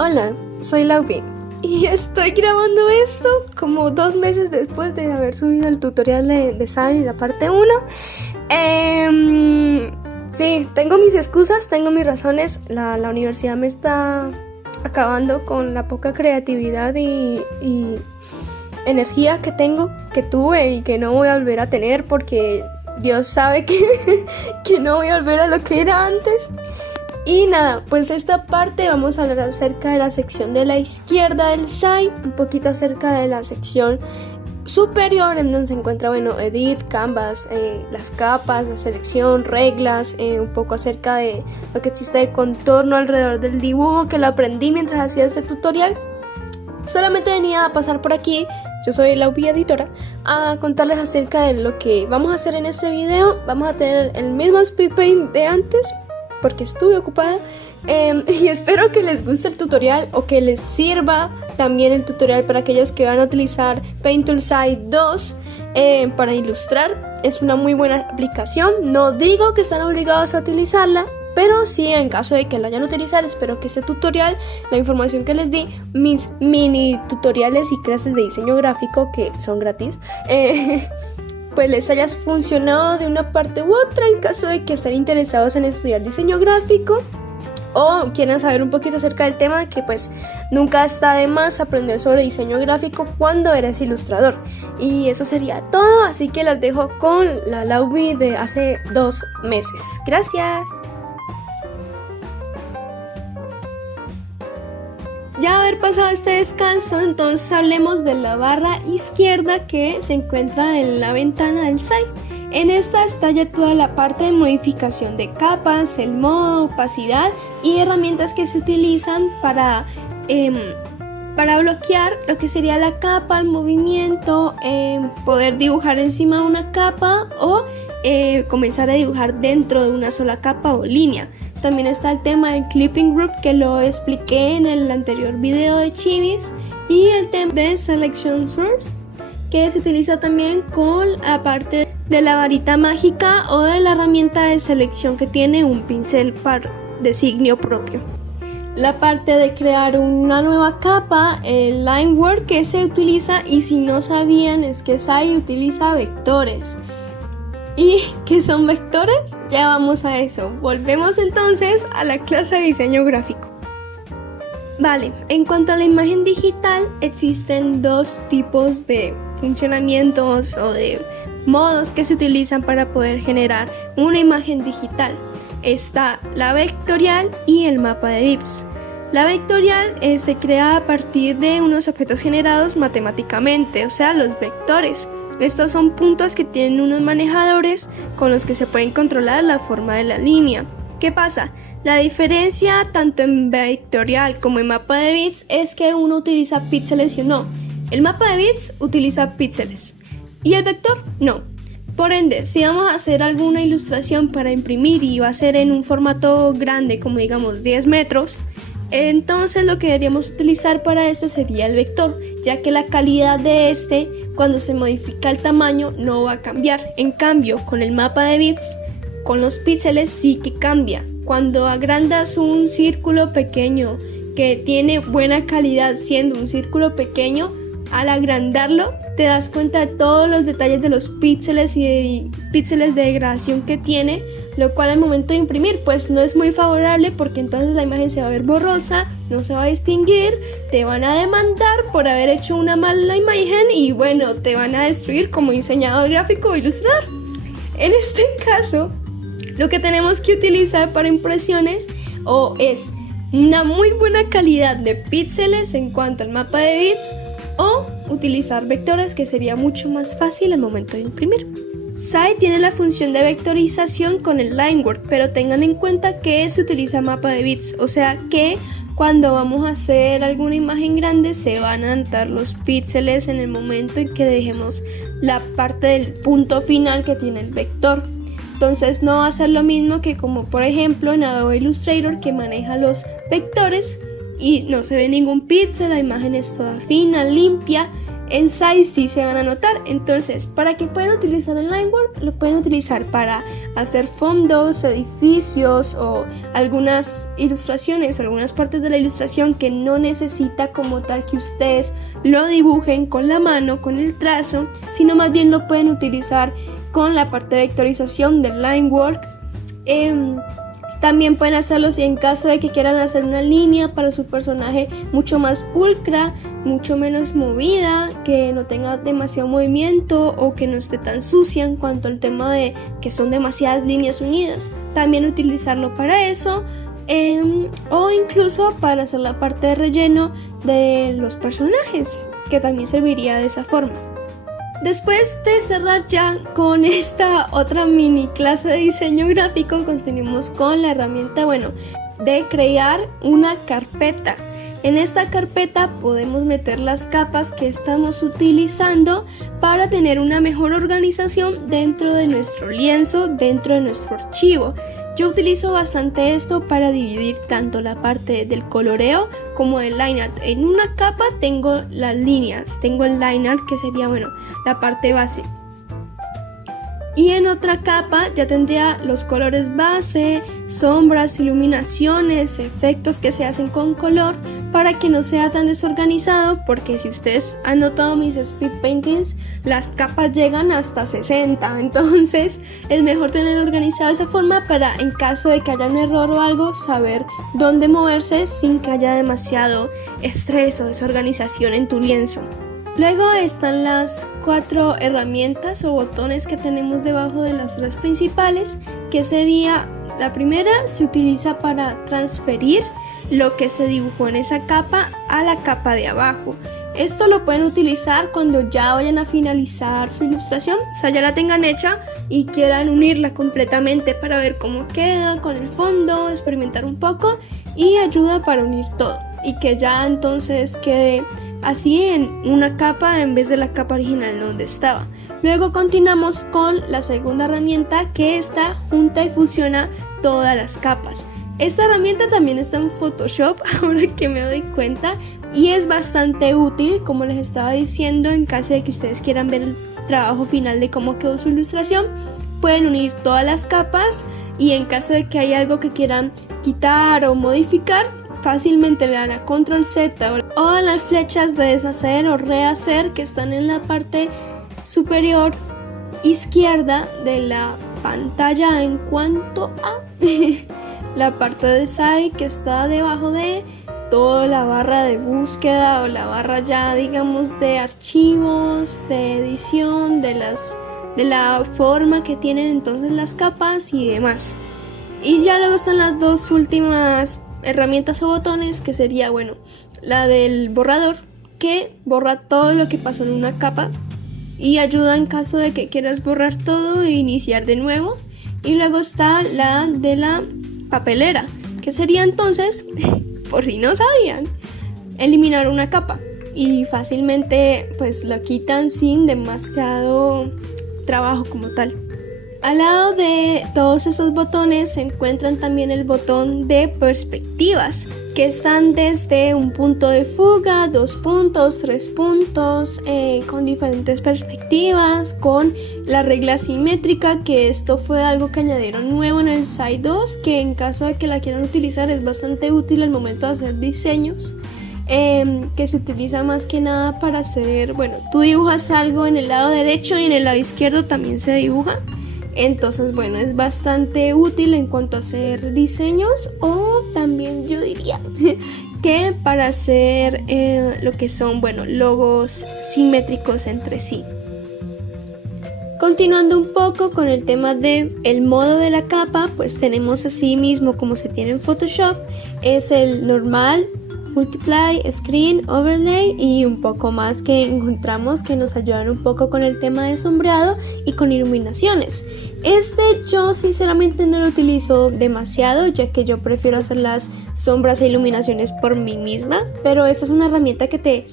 Hola, soy Laubi y estoy grabando esto como 2 meses después de haber subido el tutorial de Sai, la parte 1. Sí, tengo mis excusas, tengo mis razones. La universidad me está acabando con la poca creatividad y energía que tuve y que no voy a volver a tener, porque Dios sabe que no voy a volver a lo que era antes. Y nada, pues esta parte vamos a hablar acerca de la sección de la izquierda del Sai, un poquito acerca de la sección superior en donde se encuentra, Edit, Canvas, las capas, la selección, reglas, un poco acerca de lo que existe de contorno alrededor del dibujo, que lo aprendí mientras hacía este tutorial. Solamente venía a pasar por aquí, yo soy la editora, a contarles acerca de lo que vamos a hacer en este video. Vamos a tener el mismo speed paint de antes, porque estuve ocupada, y espero que les guste el tutorial o que les sirva también el tutorial para aquellos que van a utilizar Paint Tool Sai 2 para ilustrar. Es una muy buena aplicación, no digo que están obligados a utilizarla, pero sí, en caso de que lo vayan a utilizar, espero que este tutorial, la información que les di, mis mini tutoriales y clases de diseño gráfico que son gratis, pues les haya funcionado de una parte u otra, en caso de que estén interesados en estudiar diseño gráfico o quieran saber un poquito acerca del tema, que pues nunca está de más aprender sobre diseño gráfico cuando eres ilustrador. Y eso sería todo, así que las dejo con la Laubi de hace 2 meses. Gracias. Ya haber pasado este descanso, entonces hablemos de la barra izquierda que se encuentra en la ventana del Sai. En esta está ya toda la parte de modificación de capas, el modo, opacidad y herramientas que se utilizan para bloquear lo que sería la capa, el movimiento, poder dibujar encima de una capa o comenzar a dibujar dentro de una sola capa o línea. También está el tema del Clipping Group, que lo expliqué en el anterior video de Chivis, y el tema de Selection Source, que se utiliza también con la parte de la varita mágica o de la herramienta de selección que tiene un pincel para designio propio. La parte de crear una nueva capa, el Line Work, que se utiliza, y si no sabían, es que Sai utiliza vectores. ¿Y qué son vectores? Ya vamos a eso. Volvemos entonces a la clase de diseño gráfico. Vale, en cuanto a la imagen digital, existen 2 tipos de funcionamientos o de modos que se utilizan para poder generar una imagen digital. Está la vectorial y el mapa de VIPs. La vectorial se crea a partir de unos objetos generados matemáticamente, o sea, los vectores. Estos son puntos que tienen unos manejadores con los que se pueden controlar la forma de la línea. ¿Qué pasa? La diferencia tanto en vectorial como en mapa de bits es que uno utiliza píxeles y no. El mapa de bits utiliza píxeles y el vector no. Por ende, si vamos a hacer alguna ilustración para imprimir y va a ser en un formato grande, como digamos 10 metros, entonces lo que deberíamos utilizar para este sería el vector, ya que la calidad de este, cuando se modifica el tamaño, no va a cambiar. En cambio, con el mapa de bits, con los píxeles sí que cambia. Cuando agrandas un círculo pequeño que tiene buena calidad siendo un círculo pequeño, al agrandarlo te das cuenta de todos los detalles de los píxeles y de píxeles de degradación que tiene, lo cual al momento de imprimir pues no es muy favorable, porque entonces la imagen se va a ver borrosa, no se va a distinguir, te van a demandar por haber hecho una mala imagen y bueno, te van a destruir como diseñador gráfico o ilustrador. En este caso, lo que tenemos que utilizar para impresiones es una muy buena calidad de píxeles en cuanto al mapa de bits, o utilizar vectores, que sería mucho más fácil al momento de imprimir. Sai tiene la función de vectorización con el Line Work, pero tengan en cuenta que se utiliza mapa de bits, o sea que cuando vamos a hacer alguna imagen grande se van a anotar los píxeles en el momento en que dejemos la parte del punto final que tiene el vector. Entonces no va a ser lo mismo que como por ejemplo en Adobe Illustrator, que maneja los vectores y no se ve ningún píxel, la imagen es toda fina, limpia, En Size sí se van a notar. Entonces, ¿para qué pueden utilizar el line work? Lo pueden utilizar para hacer fondos, edificios o algunas ilustraciones o algunas partes de la ilustración que no necesita como tal que ustedes lo dibujen con la mano, con el trazo, sino más bien lo pueden utilizar con la parte de vectorización del line work. También pueden hacerlo si en caso de que quieran hacer una línea para su personaje mucho más pulcra, mucho menos movida, que no tenga demasiado movimiento o que no esté tan sucia en cuanto al tema de que son demasiadas líneas unidas. También utilizarlo para eso, o incluso para hacer la parte de relleno de los personajes, que también serviría de esa forma. Después de cerrar ya con esta otra mini clase de diseño gráfico, continuamos con la herramienta, de crear una carpeta. En esta carpeta podemos meter las capas que estamos utilizando para tener una mejor organización dentro de nuestro lienzo, dentro de nuestro archivo. Yo utilizo bastante esto para dividir tanto la parte del coloreo como del line art. En una capa tengo las líneas, tengo el line art que sería, la parte base. Y en otra capa ya tendría los colores base, sombras, iluminaciones, efectos que se hacen con color para que no sea tan desorganizado, porque si ustedes han notado mis speed paintings, las capas llegan hasta 60, entonces es mejor tener organizado de esa forma para en caso de que haya un error o algo, saber dónde moverse sin que haya demasiado estrés o desorganización en tu lienzo. Luego están las 4 herramientas o botones que tenemos debajo de las 3 principales, que sería, la primera se utiliza para transferir lo que se dibujó en esa capa a la capa de abajo. Esto lo pueden utilizar cuando ya vayan a finalizar su ilustración, o sea, ya la tengan hecha y quieran unirla completamente para ver cómo queda con el fondo, experimentar un poco, y ayuda para unir todo y que ya entonces quede así en una capa en vez de la capa original donde estaba. Luego continuamos con la segunda herramienta, que esta junta y fusiona todas las capas. Esta herramienta también está en Photoshop, ahora que me doy cuenta, y es bastante útil, como les estaba diciendo, en caso de que ustedes quieran ver el trabajo final de cómo quedó su ilustración. Pueden unir todas las capas y en caso de que haya algo que quieran quitar o modificar, fácilmente le dan a Control Z o a las flechas de deshacer o rehacer que están en la parte superior izquierda de la pantalla en cuanto a la parte de side que está debajo de toda la barra de búsqueda o la barra ya digamos de archivos, de edición, de la forma que tienen entonces las capas y demás. Y ya luego están las dos últimas herramientas o botones, que sería la del borrador, que borra todo lo que pasó en una capa y ayuda en caso de que quieras borrar todo e iniciar de nuevo. Y luego está la de la papelera, que sería entonces, por si no sabían, eliminar una capa y fácilmente pues la quitan sin demasiado trabajo como tal. Al lado de todos esos botones se encuentran también el botón de perspectivas, que están desde un punto de fuga, 2 puntos, 3 puntos, con diferentes perspectivas, con la regla simétrica, que esto fue algo que añadieron nuevo en el Side 2, que en caso de que la quieran utilizar es bastante útil al momento de hacer diseños. Que se utiliza más que nada para hacer, tú dibujas algo en el lado derecho y en el lado izquierdo también se dibuja. Entonces, es bastante útil en cuanto a hacer diseños, o también yo diría que para hacer lo que son, logos simétricos entre sí. Continuando un poco con el tema de el modo de la capa, pues tenemos así mismo como se tiene en Photoshop, es el normal, multiply, screen, overlay y un poco más que encontramos que nos ayudan un poco con el tema de sombreado y con iluminaciones. Yo sinceramente no lo utilizo demasiado, ya que yo prefiero hacer las sombras e iluminaciones por mí misma, pero esta es una herramienta que te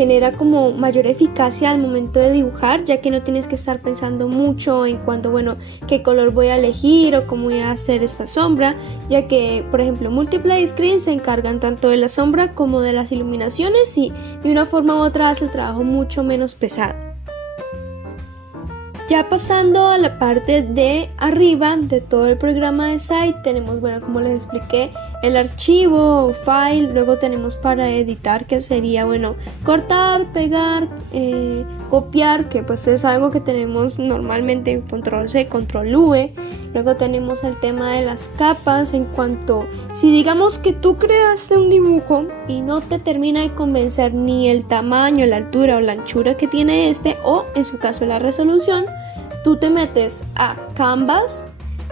genera como mayor eficacia al momento de dibujar, ya que no tienes que estar pensando mucho en cuanto, bueno, qué color voy a elegir o cómo voy a hacer esta sombra, ya que, por ejemplo, Multiply Screen se encargan tanto de la sombra como de las iluminaciones y de una forma u otra hace el trabajo mucho menos pesado. Ya pasando a la parte de arriba de todo el programa de Site, tenemos, bueno, como les expliqué, el archivo o file. Luego tenemos para editar, que sería, bueno, cortar, pegar, copiar, que pues es algo que tenemos normalmente en control C, control V. Luego tenemos el tema de las capas, en cuanto, si digamos que tú creaste un dibujo y no te termina de convencer ni el tamaño, la altura o la anchura que tiene este, o en su caso la resolución, tú te metes a Canvas,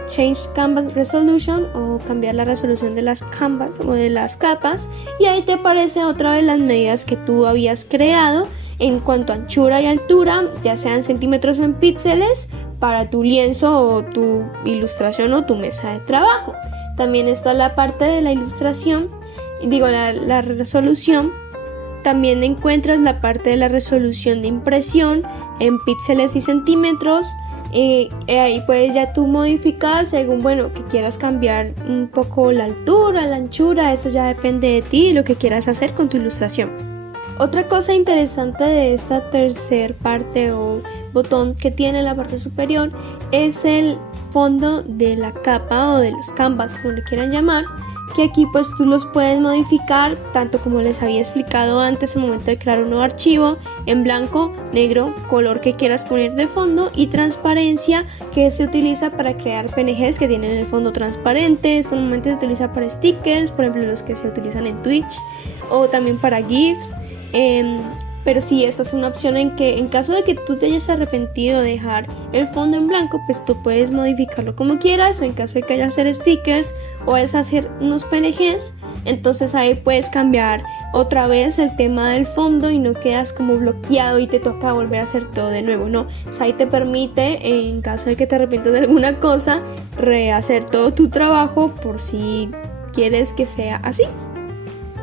Change Canvas Resolution, o cambiar la resolución de las canvas o de las capas, y ahí te aparece otra vez las medidas que tú habías creado en cuanto a anchura y altura, ya sean centímetros o en píxeles, para tu lienzo o tu ilustración o tu mesa de trabajo. También está la parte de la ilustración, la resolución. También encuentras la parte de la resolución de impresión en píxeles y centímetros. Ahí puedes ya tú modificar según, bueno, que quieras cambiar un poco la altura, la anchura. Eso ya depende de ti y lo que quieras hacer con tu ilustración. Otra cosa interesante de esta tercer parte o botón que tiene en la parte superior es el fondo de la capa o de los canvas, como le quieran llamar, que aquí pues tú los puedes modificar tanto como les había explicado antes al momento de crear un nuevo archivo, en blanco, negro, color que quieras poner de fondo, y transparencia, que se utiliza para crear PNGs que tienen el fondo transparente. Esto normalmente se utiliza para stickers, por ejemplo los que se utilizan en Twitch, o también para GIFs. Pero sí, esta es una opción en que en caso de que tú te hayas arrepentido de dejar el fondo en blanco, pues tú puedes modificarlo como quieras, o en caso de que hayas hacer stickers o es hacer unos PNGs, entonces ahí puedes cambiar otra vez el tema del fondo y no quedas como bloqueado y te toca volver a hacer todo de nuevo, no. Ahí te permite, en caso de que te arrepientas de alguna cosa, rehacer todo tu trabajo por si quieres que sea así.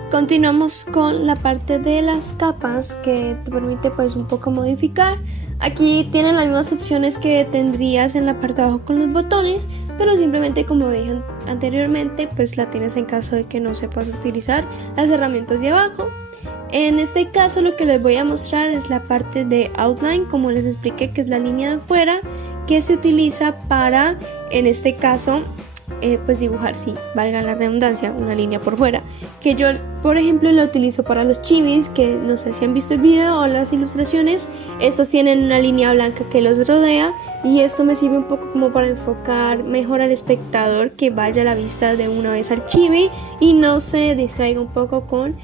Continuamos con la parte de las capas, que te permite pues un poco modificar. Aquí tienen las mismas opciones que tendrías en la parte de abajo con los botones, pero simplemente, como dije anteriormente, pues la tienes en caso de que no sepas utilizar las herramientas de abajo. En este caso lo que les voy a mostrar es la parte de outline, como les expliqué, que es la línea de fuera que se utiliza para, en este caso, pues dibujar, sí, valga la redundancia, una línea por fuera, que yo por ejemplo la utilizo para los chivis, que no sé si han visto el video o las ilustraciones. Estos tienen una línea blanca que los rodea, y esto me sirve un poco como para enfocar mejor al espectador, que vaya a la vista de una vez al chibi y no se distraiga un poco con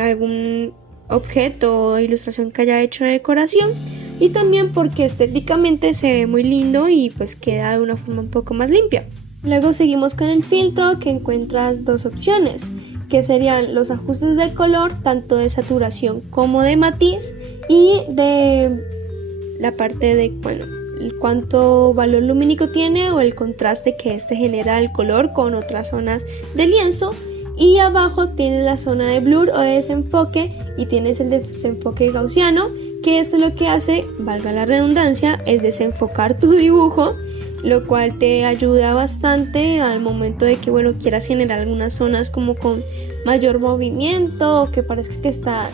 algún objeto o ilustración que haya hecho de decoración, y también porque estéticamente se ve muy lindo y pues queda de una forma un poco más limpia. Luego seguimos con el filtro, que encuentras dos opciones, que serían los ajustes de color, tanto de saturación como de matiz, y de la parte de, bueno, cuánto valor lumínico tiene o el contraste que este genera el color con otras zonas del lienzo. Y abajo tienes la zona de blur o de desenfoque, y tienes el desenfoque gaussiano, que esto lo que hace, valga la redundancia, es desenfocar tu dibujo, lo cual te ayuda bastante al momento de que, bueno, quieras generar algunas zonas como con mayor movimiento, o que parezca que está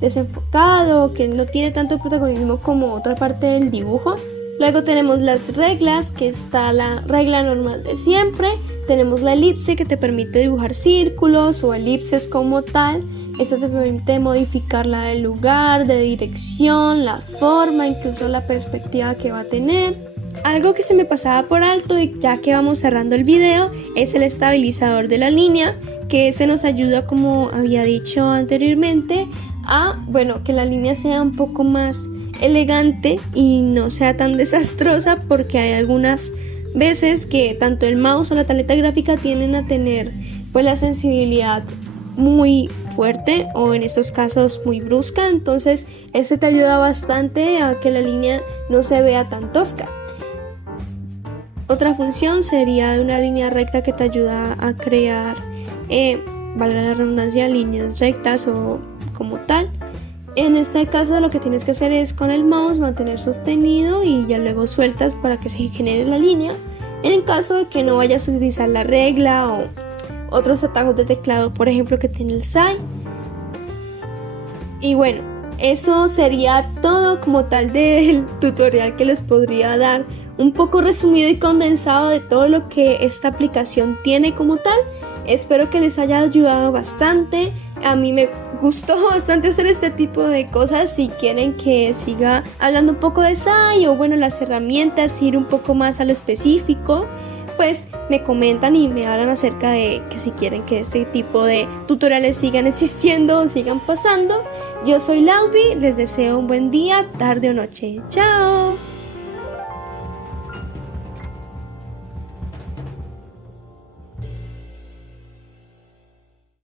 desenfocado, que no tiene tanto protagonismo como otra parte del dibujo. Luego tenemos las reglas, que está la regla normal de siempre. Tenemos la elipse, que te permite dibujar círculos o elipses como tal. Esta te permite modificarla del lugar, de dirección, la forma, incluso la perspectiva que va a tener. Algo que se me pasaba por alto, y ya que vamos cerrando el video, es el estabilizador de la línea, que este nos ayuda, como había dicho anteriormente, a, bueno, que la línea sea un poco más elegante y no sea tan desastrosa, porque hay algunas veces que tanto el mouse o la tableta gráfica tienden a tener pues la sensibilidad muy fuerte, o en estos casos muy brusca. Entonces este te ayuda bastante a que la línea no se vea tan tosca. Otra función sería de una línea recta, que te ayuda a crear, valga la redundancia, líneas rectas o como tal. En este caso lo que tienes que hacer es con el mouse mantener sostenido y ya luego sueltas para que se genere la línea. En el caso de que no vayas a utilizar la regla o otros atajos de teclado, por ejemplo, que tiene el SAI. Y bueno, eso sería todo como tal del tutorial que les podría dar, un poco resumido y condensado de todo lo que esta aplicación tiene como tal. Espero que les haya ayudado bastante. A mí me gustó bastante hacer este tipo de cosas. Si quieren que siga hablando un poco de SAI o bueno, las herramientas, ir un poco más a lo específico, pues me comentan y me hablan acerca de que si quieren que este tipo de tutoriales sigan existiendo o sigan pasando. Yo soy Laubi, les deseo un buen día, tarde o noche. ¡Chao!